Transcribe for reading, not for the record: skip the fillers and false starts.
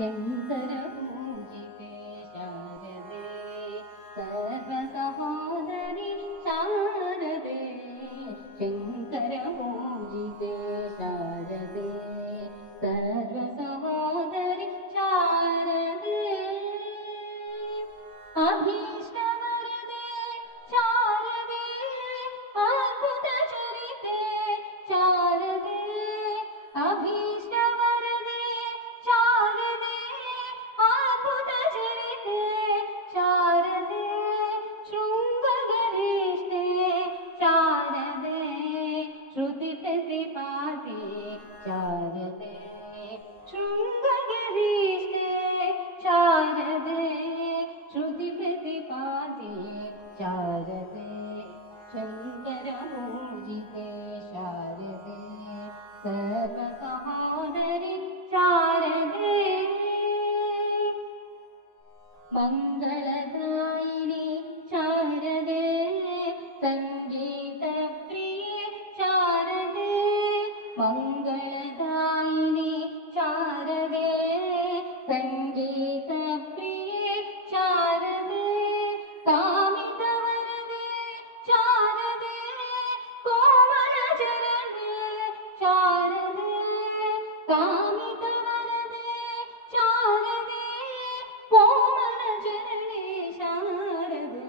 शङ्करपूजिते शारदे सर्वसहोदरि शारदे शङ्करपूजिते शारदे सर्वसहोदरि शारदे अभीष्टवरदे शारदे अद्भुतचरिते शारदे अभीष्टवरदे शारदे अद्भुतचरिते शारदे शृङ्गगरिष्ठे शारदे श्रुतिप्रतिपाते शारदे शृङ्गगरिष्ठे शारदे श्रुतिप्रतिपाते शारदे शङ्करपूजिते शारदे सर्वसहोदरि शारदे मङ्गलदायिनि शारदे सङ्गीतप्रिये शारदे मङ्गलदायिनि शारदे सङ्गीतप्रिये शारदे कामितवरदे शारदे कोमलचरणे शारदे कामितवरदे शारदे कोमलचरणे शारदे